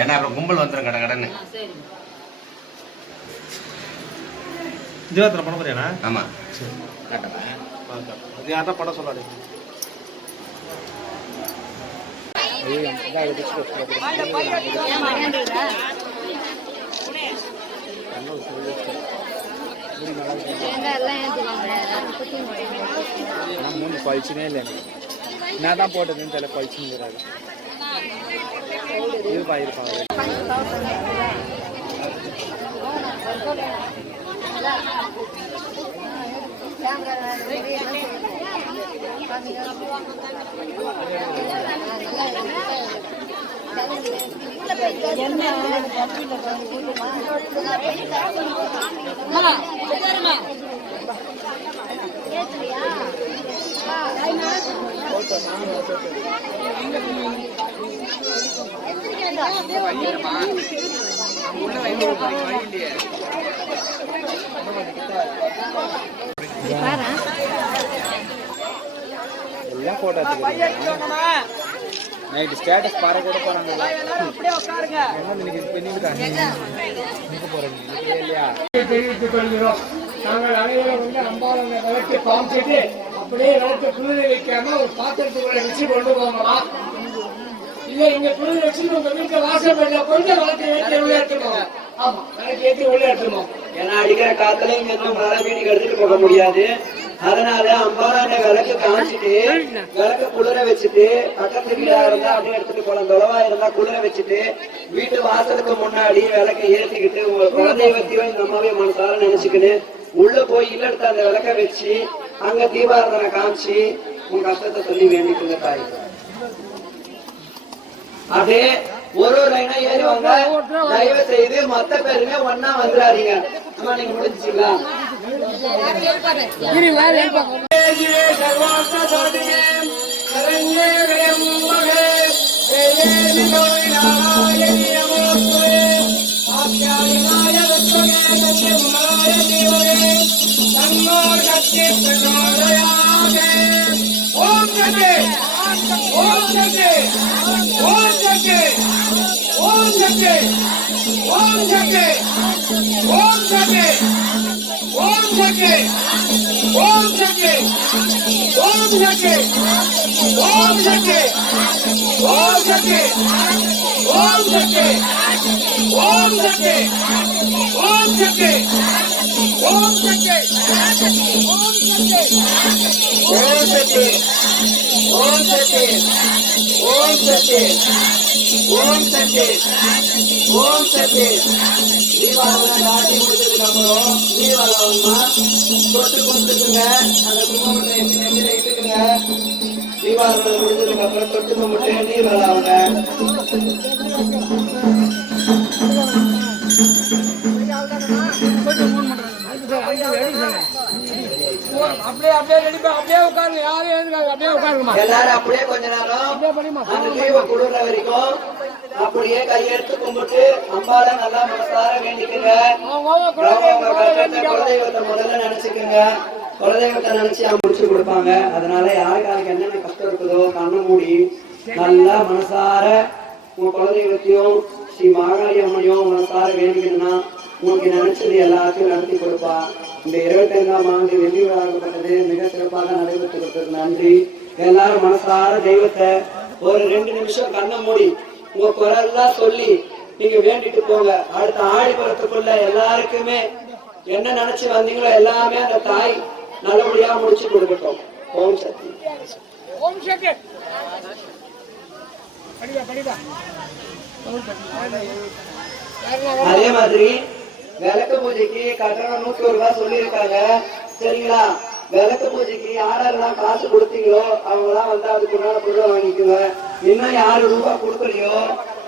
ஏன்னா அப்புறம் கும்பல் வந்துடும் கடை கடன்னு. ஜீவாத்திர படம் போறியாண்ணா? ஆமாம். சரி அது யார்தான் படம் சொல்லாது. மூணு பழிச்சுனே இல்லை நான் தான் போட்டதுன்னு தெரியல பழிச்சுங்கிறாரு இருப்பா எல்லாம் போட்டோ நைட்டு ஸ்டேட்டஸ் பாரு கூட போறாங்க. தெரிவித்துக் கொள்கிறோம். நாங்கள் அனைவரும் வந்து அம்பாளை விளக்கு காமிச்சிட்டு அப்படியே விளக்கு குளிரை வைக்காம ஒரு பாத்திரத்துக்குள்ள வச்சு கொண்டு போகலாம். இல்ல இங்க குளிர வச்சுட்டு உங்க வீட்டுல வாசப்படியில கொஞ்சம் விளக்கு ஏற்றி உள்ள எடுத்துக்கோங்க. ஆமா விளக்கு ஏற்றி உள்ள எடுத்துக்கோம். ஏன்னா அடிக்கிற காத்துல இங்க நம்மளால வீட்டுக்கு எடுத்துட்டு போக முடியாது. அதனால அம்பாளாண்ட விளக்கு காமிச்சிட்டு விளக்கு குளிர வச்சுட்டு பக்கத்து வீடா இருந்தா அப்படியே எடுத்துட்டு போலாம். தொலைவா இருந்தா குளிர வச்சுட்டு வீட்டு வாசலுக்கு முன்னாடி விளக்கை ஏற்றிக்கிட்டு உங்க குலதெய்வத்தையும் இந்த அம்மாவையும் மனசார நினைச்சுக்கிட்டு உள்ள போய் இல்லெடுத்து அந்த விளக்க வச்சு அங்க தீபாராதனை காமிச்சு உங்க கஷ்டத்தை சொல்லி வேண்டிக்குங்க தாய். அப்படியே ஒரு லைனா ஏறுவாங்க. தயவு செய்து மொத்த பேருமே ஒன்னா வந்துடாதீங்க. அம்மா நீங்க முடிஞ்சுங்களா? தீபாவளி முடிச்சதுக்கு அப்புறம் தீபாவளி தொட்டு கும்பிட்டுக்குங்க. அந்த குங்குமத்தை இட்டுக்குங்க. தீபாவளி முடிஞ்சதுக்கு அப்புறம் தொட்டு கும்பிட்டு தீபாவளி அவங்க எல்லாரும் அப்படியே கொஞ்ச நேரம் குளிர்ற வரைக்கும் அப்படியே கையெடுத்து கும்பிட்டு அம்பால நல்லா மனசார வேண்டிக்குங்க. குலதெய்வத்தை முதல்ல நினைச்சுக்குங்க. குலதெய்வத்தை நினைச்சு முடிச்சு கொடுப்பாங்க. அதனால யாருக்காருக்கு என்னென்ன கஷ்டம் இருக்குதோ கண்ணை மூடி நல்லா மனசார உங்க குலதெய்வத்தையும் ஸ்ரீ மாகாளி அம்மனையும் மனசார வேண்டிக்கணும்னா உங்களுக்கு நினைச்சது எல்லாத்தையும் நடத்தி கொடுப்பா. இந்த 25ஆம் ஆண்டு வெள்ளி விழாக்கப்பட்டது மிக சிறப்பாக நடைபெற்று கொடுத்தது. நன்றி. எல்லாரும் மனசார தெய்வத்தை ஒரு 2 நிமிஷம் கண்ணை மூடி உங்க குரல்லாம் சொல்லி நீங்க வேண்டிட்டு போங்க. அடுத்த ஆடிப்புறத்துக்குள்ள எல்லாருக்குமே என்ன நினைச்சு வந்தீங்களோ எல்லாமே அந்த தாய் நல்லபடியா முடிச்சு கொடுக்கட்டும். ஓம் சக்தி. ஓம் சக்தி. அதே மாதிரி விளக்கு பூஜைக்கு கட்டணம் 100 ரூபாய் சொல்லியிருக்காங்க. சரிங்களா? விளக்கு பூஜைக்கு யாரெல்லாம் காசு கொடுத்தீங்களோ அவங்களாம் வந்து அதுக்கு பொருளை வாங்கிக்குங்க. இன்னும் யாரு ரூபாய் கொடுக்கலையோ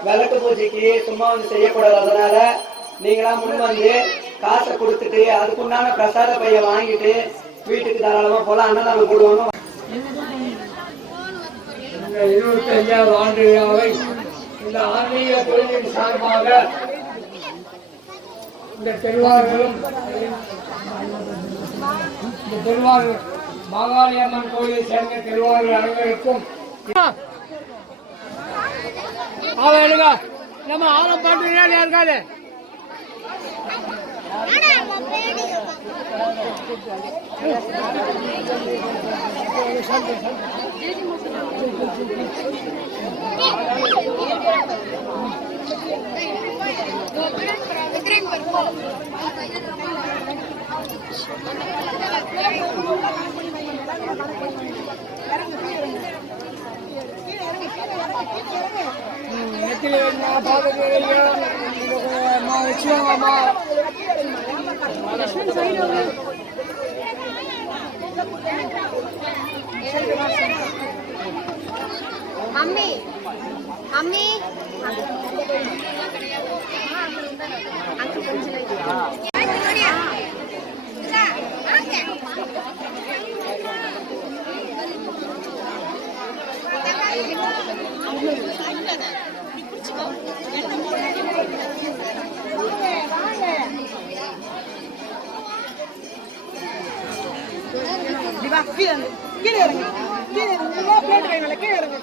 விளக்கு பூஜைக்கு சும்மா வந்து செய்யக்கூடாது. அதனால நீங்களா முன் வந்து காசை கொடுத்துட்டு அதுக்குண்டான பிரசாத பைய வாங்கிட்டு வீட்டுக்கு தாராளமா போல அன்னதானம் போடுவாங்க. இந்த 25ஆவது ஆண்டு விழாவை இந்த ஆன்மீக தொழிலின் சார்பாக இந்த தெருவார்களும் இந்த தெருவார்கள் மாகாளி அம்மன் கோயிலை சேர்ந்த தெருவார்கள் அனைவருக்கும் நம்ம ஆழம் பாட்டுறீங்க இருக்காது நெத்தில வச்சுக்கோங்கம்மா மம்மி மம்மி கீழே இறங்க கீழே இறங்க கீழே இறங்க